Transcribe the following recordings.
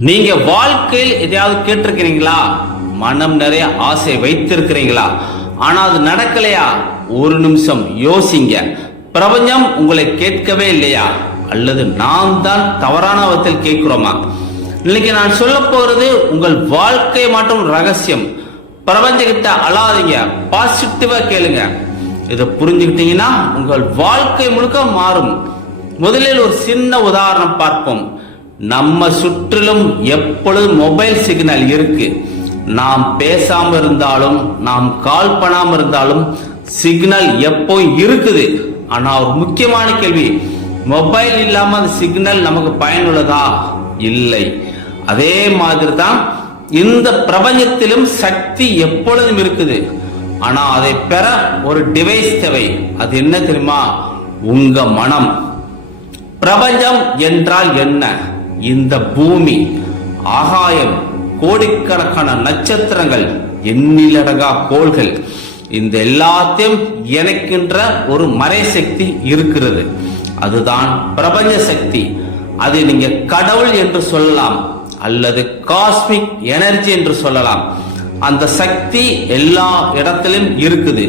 நீங்க வாழ்க்கையில் எதையாவது கேட்டிருக்கிறீங்களா? மனம் நிறைய ஆசை வைத்திருக்கிறீங்களா? ஆனா அது நடக்கலையா? ஒரு நிமிஷம் யோசிங்க. பிரபஞ்சம் உங்களை கேட்கவே இல்லையா? அல்லது நாம் தான் தவறான விதத்தில் கேட்கிறோமா? இன்னைக்கு நான் சொல்ல போறது உங்கள் வாழ்க்கை மாற்றும் ரகசியம். பிரபஞ்ச கிட்ட அழாதீங்க, பாசிட்டிவா கேளுங்க. இதை புரிஞ்சுக்கிட்டீங்கன்னா உங்கள் வாழ்க்கை முழுக்க மாறும். முதலில் ஒரு சின்ன உதாரணம் பார்ப்போம். நம்ம சுற்றிலும் எப்பொழுது மொபைல் சிக்னல் இருக்கு. நாம் பேசாம இருந்தாலும், நாம் கால் பண்ணாம இருந்தாலும் சிக்னல் எப்போ இருக்குது. ஆனா ஒரு முக்கியமான கேள்வி, மொபைல் இல்லாம அந்த சிக்னல் நமக்கு பயனுள்ளதா? இல்லை. அதே மாதிரி தான் இந்த பிரபஞ்சத்திலும் சக்தி எப்பொழுதும் இருக்குது. ஆனா அதை பெற ஒரு டிவைஸ் தேவை. அது என்ன தெரியுமா? உங்க மனம். பிரபஞ்சம் என்றால் என்ன? இந்த பூமி, ஆகாயம், கோடிக்கணக்கான நட்சத்திரங்கள், எண்ணிலடங்கா கோள்கள், இந்த எல்லாத்தையும் இணைக்கின்ற ஒரு மறை சக்தி இருக்கிறது. அதுதான் பிரபஞ்ச சக்தி. அதை நீங்க கடவுள் என்று சொல்லலாம், அல்லது காஸ்மிக் எனர்ஜி என்று சொல்லலாம். அந்த சக்தி எல்லா இடத்திலும் இருக்குது.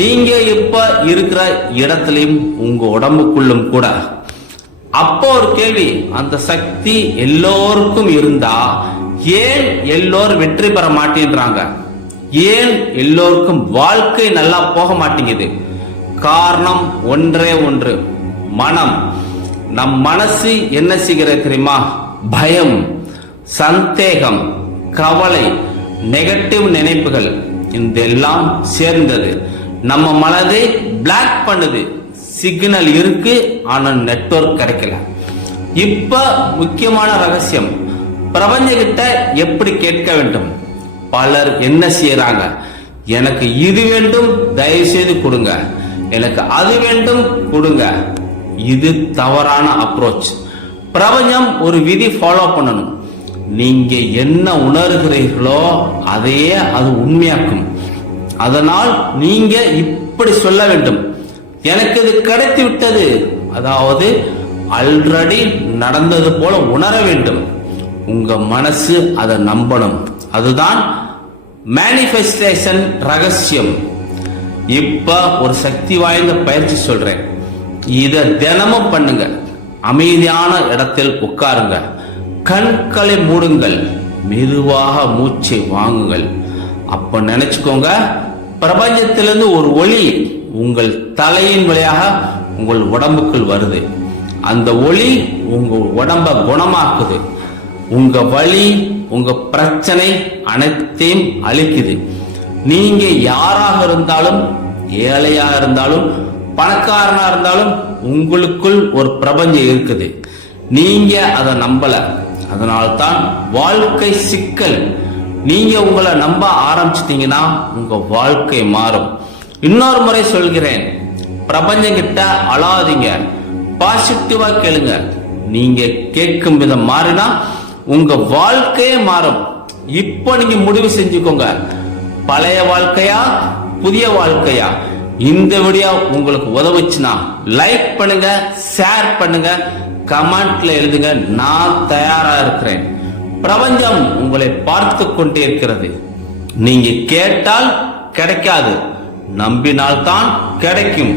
நீங்க இப்ப இருக்கிற இடத்திலும், உங்க உடம்புக்குள்ளும் கூட. அப்போ ஒரு கேள்வி, அந்த சக்தி எல்லோருக்கும் இருந்தா ஏன் எல்லோரும் வெற்றி பெற மாட்டேன்றாங்க? ஏன் எல்லோருக்கும் வாழ்க்கை நல்லா போக மாட்டேங்குது? காரணம் ஒன்றே ஒன்று, மனம். நம் மனசு என்ன செய்கிறது தெரியுமா? பயம், சந்தேகம், கவலை, நெகட்டிவ் நினைப்புகள், இதெல்லாம் சேர்ந்தது நம்ம மனதை பிளாக் பண்ணுது. சிக்னல் இருக்கு, ஆனா நெட்வொர்க் கிடைக்கல. இப்ப முக்கியமான ரகசியம், பிரபஞ்ச கிட்ட எப்படி கேட்க வேண்டும்? பலர் என்ன செய்யறாங்க? எனக்கு இது வேண்டும், தயவு செய்து கொடுங்க. எனக்கு அது வேண்டும், கொடுங்க. இது தவறான அப்ரோச். பிரபஞ்சம் ஒரு விதி ஃபாலோ பண்ணணும். நீங்க என்ன உணர்கிறீர்களோ அதையே அது உண்மையாக்கும். அதனால் நீங்க இப்படி சொல்ல வேண்டும், எனக்கு இது கிடைத்து விட்டது. அதாவது ஆல்ரெடி நடந்தது போல உணர வேண்டும். உங்க மனசு அதை நம்பணும். அதுதான் மேனிஃபெஸ்டேஷன் ரகசியம். இப்ப ஒரு சக்தி வாய்ந்த பயிற்சி சொல்றேன். இத தினமும் பண்ணுங்க. அமைதியான இடத்தில் உட்காருங்க, கண்களை மூடுங்கள், மெதுவாக மூச்சை வாங்குங்கள். அப்ப நினைச்சுக்கோங்க, பிரபஞ்சத்திலிருந்து ஒரு ஒளி உங்கள் தலையின் வழியாக உங்கள் உடம்புக்குள் வருது. அந்த ஒளி உங்க உடம்ப குணமாக்குது. உங்க வலி, உங்க பிரச்சனை அனைத்தையும் அழிக்குது. நீங்க யாராக இருந்தாலும், ஏழையாக இருந்தாலும், பணக்காரனா இருந்தாலும், உங்களுக்குள் ஒரு பிரபஞ்சம் இருக்குது. நீங்க அதை நம்பல. அதனால்தான் வாழ்க்கை சிக்கல். நீங்க உங்களை நம்ப ஆரம்பிச்சிட்டீங்கன்னா உங்க வாழ்க்கை மாறும். இன்னொரு முறை சொல்கிறேன், பிரபஞ்சம் கிட்ட அழாதீங்க, பாசிட்டிவா கேளுங்க. நீங்க கேட்கும் விதம் மாறினா உங்க வாழ்க்கையே மாறும். இப்போ நீங்க முடிவு செஞ்சுக்கோங்க, பழைய வாழ்க்கையா புதிய வாழ்க்கையா? இந்த வீடியோ உங்களுக்கு உதவுச்சுன்னா லைக் பண்ணுங்க, ஷேர் பண்ணுங்க, கமெண்ட்ல எழுதுங்க. நான் தயாரா இருக்கிறேன். பிரபஞ்சம் உங்களை பார்த்து கொண்டே இருக்கிறது. நீங்க கேட்டால் கிடைக்காது, நம்பினால்தான் கிடைக்கும்.